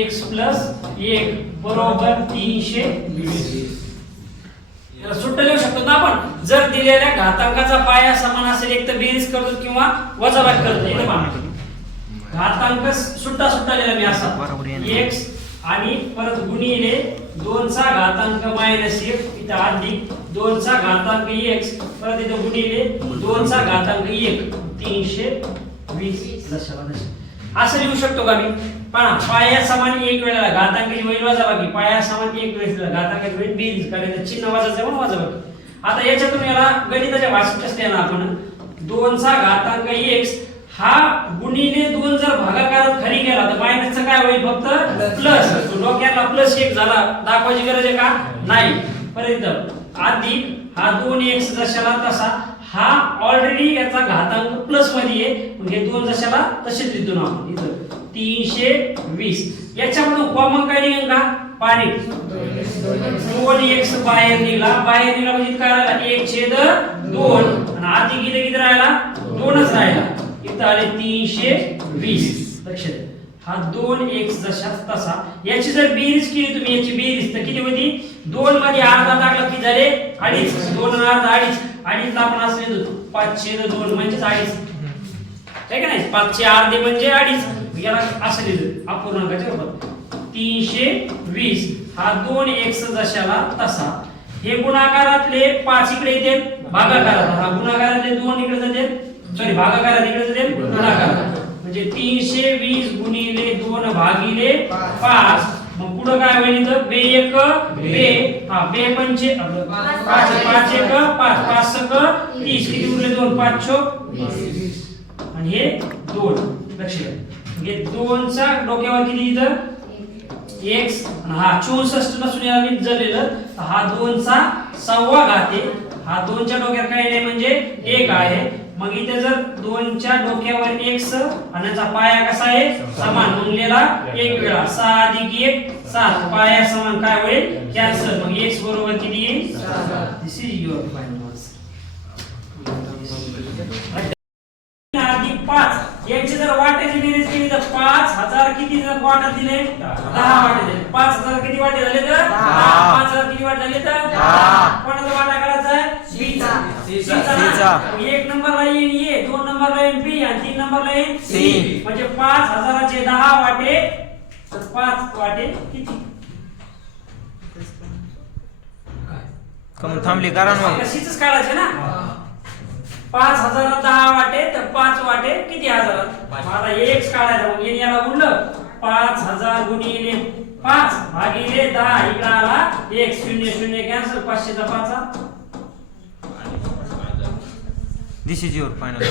X plus एक बरोबर तीनशे वीस. सुट्ट लिहू शकतो ना आपण? जर दिलेल्या घातांकाचा पाया समान असेल एक तर बेरीज करतो किंवा वजाबाकी करतो घातांक सुट्टा सुट्टा लिहिला मी असा. एक्स आणि परत गुणिले दोनचा घातांक मायनस एक इथं अधिक दोनचा घातांक एक्स परत इथं गुणिले दोनचा घातांक एक तीनशे वीस. असं लिहू शकतो का मी? पहा पाया समान एक वेळेला घातांकाची होईल वजाबाकी पाया समान एक वेळेस घातांकाची होईल बेरीज करायचं चिन्ह वाजायचं म्हणून वजाबाकी आता याच्यातून याला गणिताच्या भाषेत कसं येणार आपण? दोनचा घातांक एक्स हा गुणिले दोन जर भागाकारात खाली गेला तर मायनसचा काय होईल फक्त? प्लस डोक्याला प्लस एक झाला. दाखवायची गरज आहे का? नाही. पर्यंत अधिक हा दोन एक्स जशाला तसा हा ऑलरेडी याचा घातांक प्लसमध्ये आहे. हे दोन जशाला तसेच लिहितो ना आपण. इथं. तीनशे वीस. याच्यामध्ये उपमान काय निघेल का? पाणी. दोन एक्स बाहेर निघाला. बाहेर निघाला म्हणजे काय राहिला? एक छेद दोन. आणि आधी किती किती राहिला? दोनच राहिला. इथं आले तीनशे वीस. लक्ष हा दोन एक्स जशाच तसा. याची जर बेरीज केली तुम्ही याची बेरीज तर किती होती? दोन मध्ये अर्धा टाकला की झाले? अडीच. दोन अर्धा अडीच. अडीच आपण असले पाचशे दोन म्हणजेच अडीच. आहे का नाही? पाचशे अर्धे म्हणजे अडीच. याला असं लिहिलं अपूर्णांकाच्या रूपात. तीनशे वीस हा दोन एक्स जशाला तसा. हे गुणाकारातले पाच इकडे येते भागाकारात. हा गुणाकारातले दोन इकडे जाते सॉरी भागाकारात इकडे जाते गुणाकारात. म्हणजे तीनशे वीस गुणिले दोन भागिले पाच. मग पुढं काय होईल इथं? बे एक बे. हा बे पंचे पाच पाच एक पाच पाच सक तीस. किती उरले दोन? पाच छो आणि हे दोन. लक्ष द्या. म्हणजे दोनचा डोक्यावर किती इथं? एक्स हा चौसष्ट नसून याला जरलेलं तर हा दोनचा सव्वा घात आहे. हा दोनच्या डोक्यावर काही नाही म्हणजे एक आहे. मग इथे जर दोनच्या डोक्यावर एक्स आणि पाया कसा आहे? समान. म्हणलेला एक वेळा. सहा अधिक एक सात पाया समान काय होईल? कॅन्सल मग एक्स बरोबर किती येईल? दिस इज युअर फायनल यांची जर वाट्याची बेरीज केली तर पाच हजार किती जर वाटा दिले? दहा वाटे दिले. पाच हजार किती वाटे झाले तर? दहा. पाच हजार किती वाटे झाले तर. कोणाचा वाटा आहे? सीचा. मग एक नंबरला येईन ए दोन नंबरला येईन बी आणि तीन नंबरला येईन सी. म्हणजे पाच हजाराचे दहा वाटे. तर पाच वाटे किती? कमी थांबली कारण मग. कशीच काढायचे ना? पाच हजारात दहा वाटे तर पाच वाटे किती हजारात? मला एक काढायचं मग येणे याला गुणलं पाच हजार गुणिले पाच भागिले दहा. इकडे आला. एक शून्य शून्य कॅन्सल. पाचशेचा पाचा. दिस इज युअर फायनल